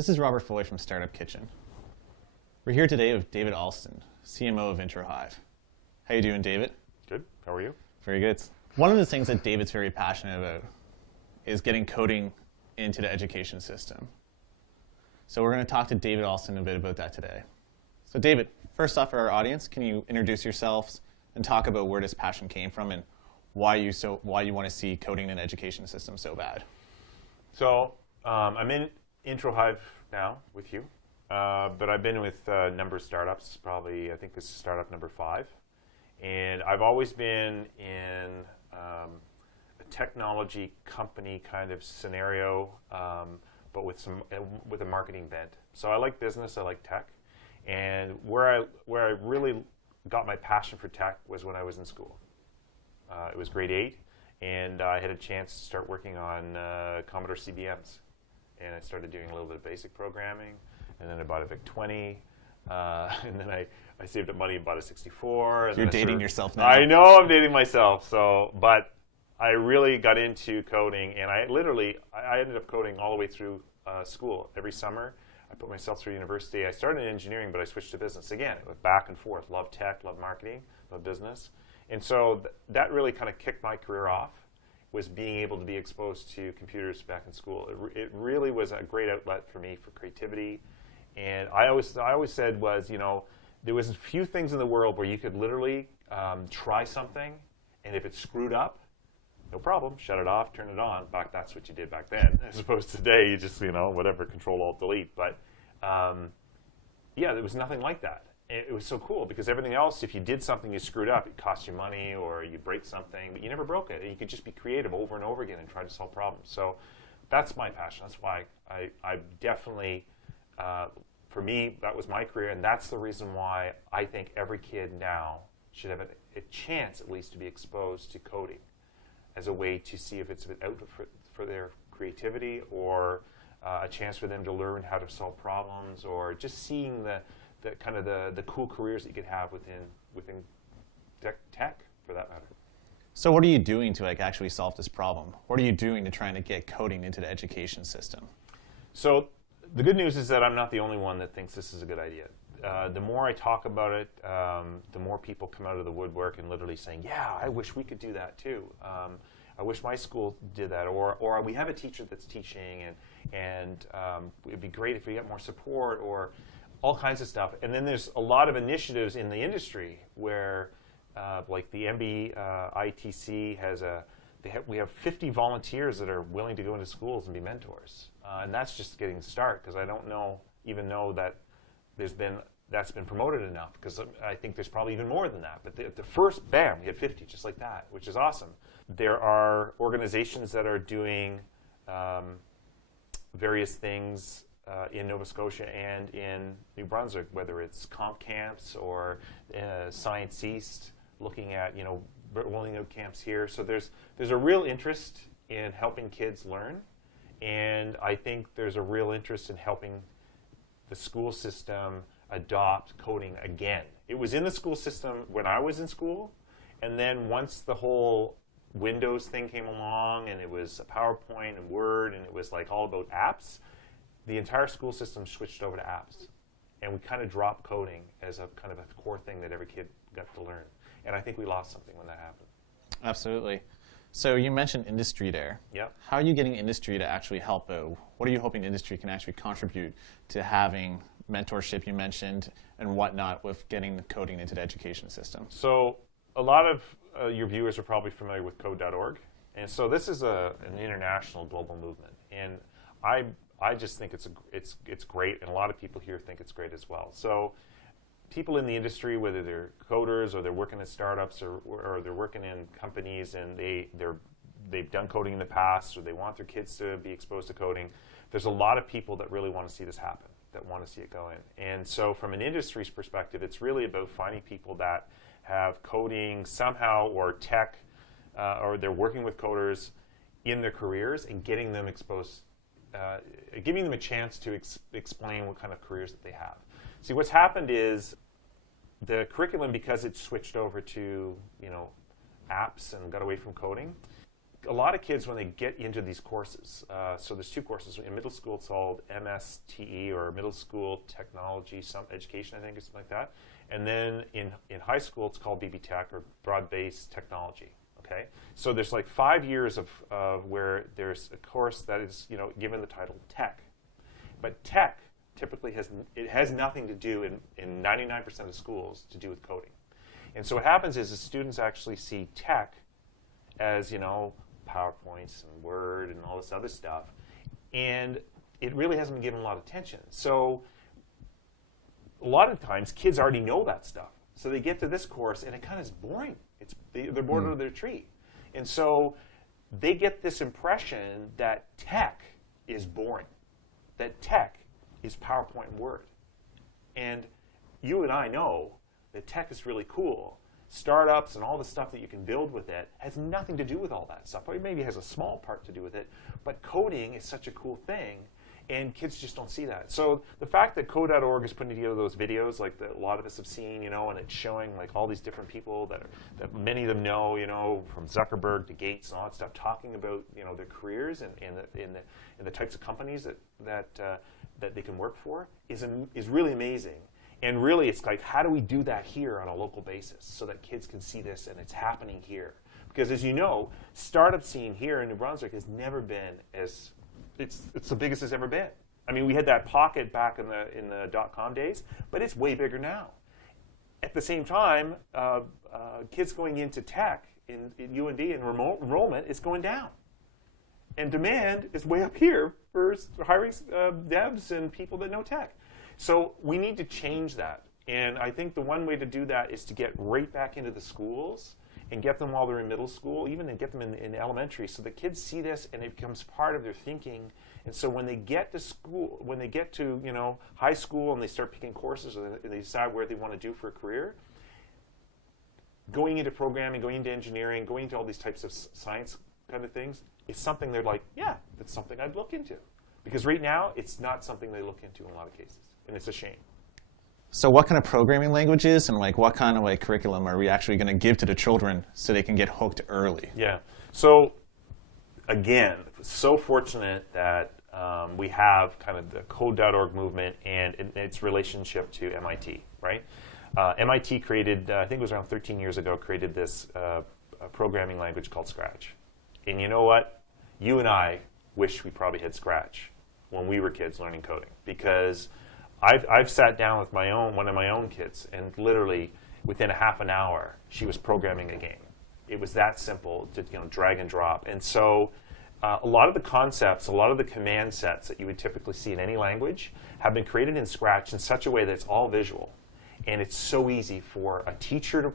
This is Robert Foley from Startup Kitchen. We're here today with David Alston, CMO of introhive. How you doing, David? Good. How are you? Very good. One of the things that David's very passionate about is getting coding into the education system. So we're going to talk to David Alston a bit about that today. So David, first off for our audience, can you introduce yourselves and talk about where this passion came from and why you want to see coding in an education system so bad? So I'm in introhive now with you, but I've been with a number of startups, probably I think this is startup number 5. And I've always been in a technology company kind of scenario, but with a marketing bent. So I like business, I like tech, and where I really got my passion for tech was when I was in school. It was grade 8, and I had a chance to start working on Commodore CBMs, and I started doing a little bit of basic programming, and then I bought a VIC-20, and then I saved up money and bought a 64. And You're dating yourself now. I know I'm dating myself. But I really got into coding, and I ended up coding all the way through school. Every summer, I put myself through university. I started in engineering, but I switched to business. Again, it was back and forth. Love tech, love marketing, love business. And so that really kind of kicked my career off, was being able to be exposed to computers back in school. It really was a great outlet for me for creativity. And I always said was, there was a few things in the world where you could literally try something, and if it screwed up, no problem, shut it off, turn it on. That's what you did back then. As opposed to today, you just, whatever, Control, Alt, Delete. But yeah, there was nothing like that. It was so cool because everything else, if you did something you screwed up, it cost you money or you break something, but you never broke it. And you could just be creative over and over again and try to solve problems. So that's my passion. That's why I definitely, for me, that was my career. And that's the reason why I think every kid now should have a chance at least to be exposed to coding as a way to see if it's an outlet for their creativity or a chance for them to learn how to solve problems or just seeing the kind of the cool careers that you could have within tech, for that matter. So what are you doing to actually solve this problem? What are you doing to try to get coding into the education system? So the good news is that I'm not the only one that thinks this is a good idea. The more I talk about it, the more people come out of the woodwork and literally saying, yeah, I wish we could do that too. I wish my school did that. Or we have a teacher that's teaching, and it'd be great if we got more support, or all kinds of stuff. And then there's a lot of initiatives in the industry where, like the MBITC has we have 50 volunteers that are willing to go into schools and be mentors. And that's just getting started, because I don't even know that that's been promoted enough, because I think there's probably even more than that. But the first, bam, we had 50 just like that, which is awesome. There are organizations that are doing various things in Nova Scotia and in New Brunswick, whether it's comp camps or Science East, looking at rolling out camps here. So there's a real interest in helping kids learn, and I think there's a real interest in helping the school system adopt coding again. It was in the school system when I was in school, and then once the whole Windows thing came along, and it was a PowerPoint and Word, and it was like all about apps, the entire school system switched over to apps, and we kind of dropped coding as a kind of a core thing that every kid got to learn. And I think we lost something when that happened. Absolutely. So you mentioned industry there. Yeah. How are you getting industry to actually help out? What are you hoping industry can actually contribute to having mentorship you mentioned and whatnot with getting the coding into the education system? So a lot of your viewers are probably familiar with code.org. And so this is an international global movement. And I just think it's great, and a lot of people here think it's great as well. So people in the industry, whether they're coders or they're working at startups or they're working in companies, and they've done coding in the past, or they want their kids to be exposed to coding, there's a lot of people that really want to see this happen, that want to see it go in. And so from an industry's perspective, it's really about finding people that have coding somehow, or tech, or they're working with coders in their careers, and getting them exposed, giving them a chance to explain what kind of careers that they have. See, what's happened is the curriculum, because it switched over to apps and got away from coding, a lot of kids, when they get into these courses, so there's 2 courses. In middle school, it's called MSTE, or Middle School Technology, some education, I think, or something like that. And then in high school, it's called BB Tech, or Broad-Based Technology. Okay, so there's like 5 years of where there's a course that is, you know, given the title Tech, but Tech typically has nothing to do in 99% of schools to do with coding. And so what happens is the students actually see Tech as, you know, PowerPoints and Word and all this other stuff, and it really hasn't been given a lot of attention. So a lot of times kids already know that stuff, so they get to this course and it kind of is boring. They're bored out of their tree. And so they get this impression that tech is boring, that tech is PowerPoint and Word. And you and I know that tech is really cool. Startups and all the stuff that you can build with it has nothing to do with all that stuff. Or it maybe has a small part to do with it. But coding is such a cool thing, and kids just don't see that. So the fact that code.org is putting together those videos, like a lot of us have seen, you know, and it's showing like all these different people that many of them know, you know, from Zuckerberg to Gates and all that stuff, talking about, you know, their careers and the types of companies that they can work for is really amazing. And really, it's like, how do we do that here on a local basis so that kids can see this and it's happening here? Because as you know, startup scene here in New Brunswick has never been as it's the biggest it's ever been. I mean, we had that pocket back in the .com days, but it's way bigger now. At the same time, kids going into tech in UND and remote enrollment is going down. And demand is way up here for hiring devs and people that know tech. So we need to change that. And I think the one way to do that is to get right back into the schools and get them while they're in middle school, even and get them in elementary, so the kids see this and it becomes part of their thinking. And so when they get to school, when they get to, you know, high school and they start picking courses and they decide where they want to do for a career, going into programming, going into engineering, going into all these types of science kind of things is something they're like, yeah, that's something I'd look into. Because right now, it's not something they look into in a lot of cases, and it's a shame. So what kind of programming languages and like what kind of like curriculum are we actually going to give to the children so they can get hooked early? Yeah. So again, so fortunate that we have kind of the code.org movement and its relationship to MIT, right? MIT created, I think it was around 13 years ago, created this programming language called Scratch. And you know what? You and I wish we probably had Scratch when we were kids learning coding, because I've sat down with one of my own kids, and literally within a half an hour, she was programming a game. It was that simple to, you know, drag and drop. And so a lot of the concepts, a lot of the command sets that you would typically see in any language have been created in Scratch in such a way that it's all visual. And it's so easy for a teacher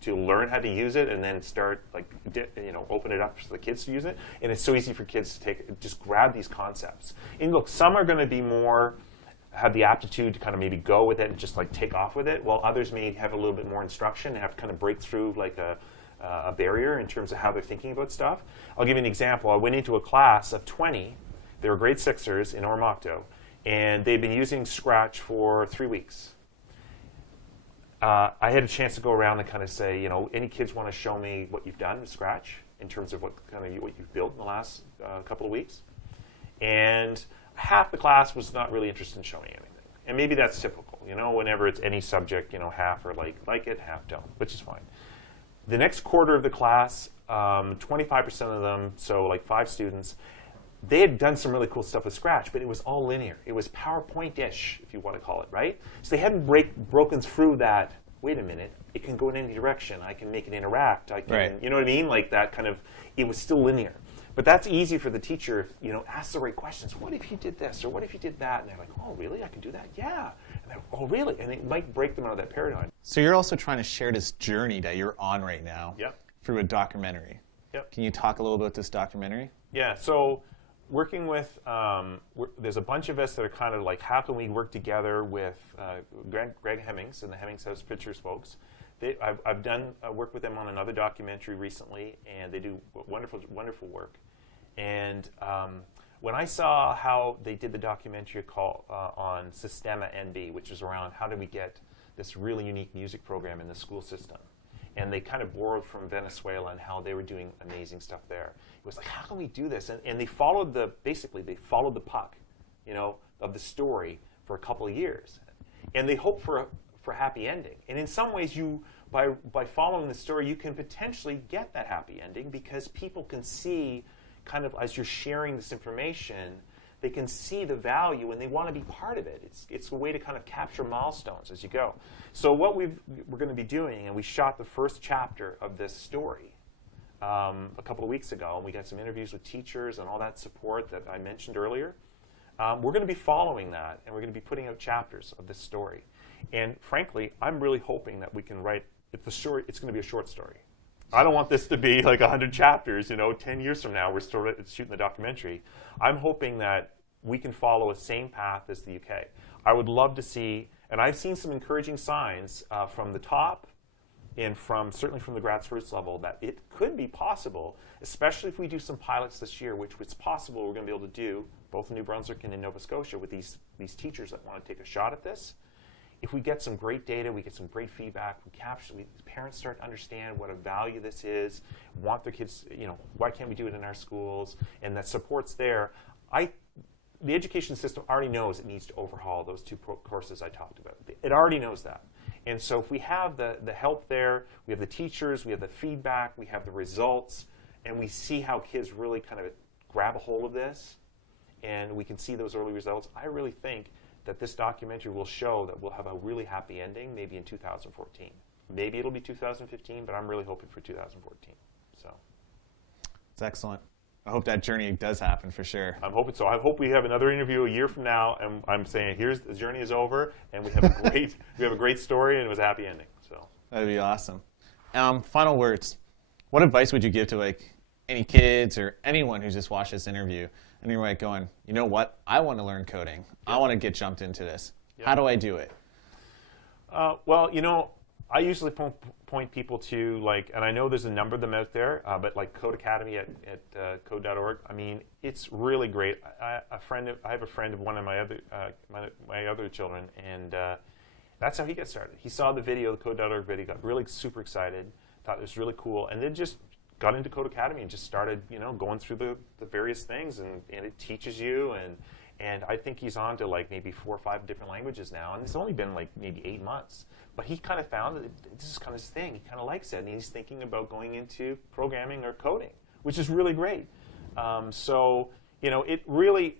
to learn how to use it and then start, like, you know, open it up for the kids to use it. And it's so easy for kids to just grab these concepts. And look, some are going to be have the aptitude to kind of maybe go with it and just like take off with it, while others may have a little bit more instruction and have to kind of break through like a barrier in terms of how they're thinking about stuff. I'll give you an example. I went into a class of 20. They were grade 6ers in Oromocto, and they'd been using Scratch for 3 weeks. I had a chance to go around and kind of say, you know, any kids want to show me what you've done with Scratch in terms of what you've built in the last couple of weeks? And half the class was not really interested in showing anything. And maybe that's typical, you know, whenever it's any subject, you know, half are like it, half don't, which is fine. The next quarter of the class, 25% of them, so like 5 students, they had done some really cool stuff with Scratch, but it was all linear. It was PowerPoint-ish, if you want to call it, right? So they hadn't broken through that, wait a minute, it can go in any direction. I can make it interact. I can, right. You know what I mean? Like that kind of, it was still linear. But that's easy for the teacher if, you know, ask the right questions. What if you did this, or what if you did that? And they're like, oh, really? I can do that? Yeah. And they're, oh, really? And it might break them out of that paradigm. So you're also trying to share this journey that you're on right now through a documentary. Yep. Can you talk a little about this documentary? Yeah. So working with, there's a bunch of us that are kind of like, how can we work together with Greg Hemmings and the Hemmings House Pictures folks. I've done work with them on another documentary recently, and they do wonderful, wonderful work. And when I saw how they did the documentary called on Sistema NB, which is around how do we get this really unique music program in the school system, and they kind of borrowed from Venezuela and how they were doing amazing stuff there. It was like, how can we do this? And they followed basically they followed the puck, of the story for a couple of years, and they hoped for a happy ending. And in some ways, by following the story, you can potentially get that happy ending, because people can see, kind of as you're sharing this information, they can see the value and they want to be part of it. It's a way to kind of capture milestones as you go. So what we're going to be doing, and we shot the first chapter of this story a couple of weeks ago, and we got some interviews with teachers and all that support that I mentioned earlier. We're going to be following that, and we're going to be putting out chapters of this story. And frankly, I'm really hoping that we can write, it's going to be a short story. I don't want this to be like 100 chapters, 10 years from now, we're still shooting the documentary. I'm hoping that we can follow a same path as the UK. I would love to see, and I've seen some encouraging signs from the top and certainly from the grassroots level, that it could be possible, especially if we do some pilots this year, which it's possible we're going to be able to do, both in New Brunswick and in Nova Scotia, with these teachers that want to take a shot at this. If we get some great data, we get some great feedback, parents start to understand what a value this is, want their kids, why can't we do it in our schools, and that support's there. The education system already knows it needs to overhaul those two courses I talked about. It already knows that. And so if we have the help there, we have the teachers, we have the feedback, we have the results, and we see how kids really kind of grab a hold of this, and we can see those early results, I really think that this documentary will show that we'll have a really happy ending, maybe in 2014. Maybe it'll be 2015, but I'm really hoping for 2014. So, it's excellent. I hope that journey does happen for sure. I'm hoping so. I hope we have another interview a year from now, and I'm saying, here's the journey is over, and we have a great story, and it was a happy ending. So that'd be awesome. Final words. What advice would you give to any kids or anyone who's just watched this interview? And you're like going, you know what? I want to learn coding. I want to get jumped into this. How do I do it? Well, I usually point people to, and I know there's a number of them out there, but like Code Academy at code.org. I mean, it's really great. I have a friend of one of my other children, and that's how he got started. He saw the video, the code.org video, got really super excited, thought it was really cool, and then just got into Code Academy and just started, going through the various things, and it teaches you, and I think he's on to maybe 4 or 5 different languages now, and it's only been maybe 8 months. But he kind of found that this is kind of his thing. He kind of likes it, and he's thinking about going into programming or coding, which is really great. So, it really,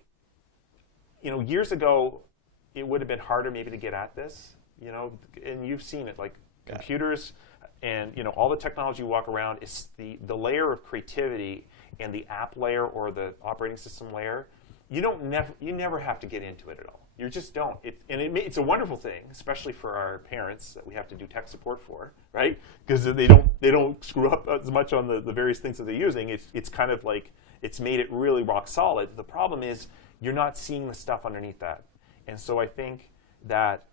years ago, it would have been harder maybe to get at this, and you've seen it, computers and, all the technology you walk around, is the layer of creativity and the app layer or the operating system layer. You never have to get into it at all. You just don't. It's a wonderful thing, especially for our parents that we have to do tech support for, right? Because they don't screw up as much on the various things that they're using. It's kind of it's made it really rock solid. The problem is you're not seeing the stuff underneath that. And so I think that,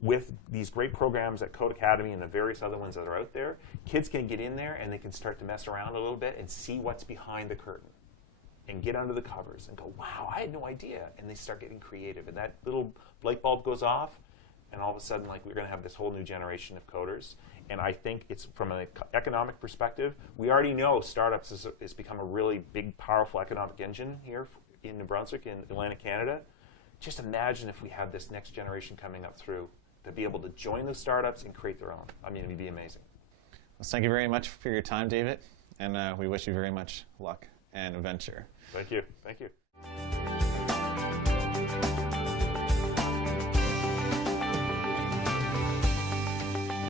with these great programs at Code Academy and the various other ones that are out there, kids can get in there and they can start to mess around a little bit and see what's behind the curtain, and get under the covers and go, wow, I had no idea. And they start getting creative, and that little light bulb goes off, and all of a sudden, we're going to have this whole new generation of coders. And I think it's, from an economic perspective, we already know startups has become a really big, powerful economic engine here in New Brunswick and Atlantic Canada. Just imagine if we had this next generation coming up through to be able to join those startups and create their own. I mean, it would be amazing. Well, thank you very much for your time, David, and we wish you very much luck and adventure. Thank you. Thank you.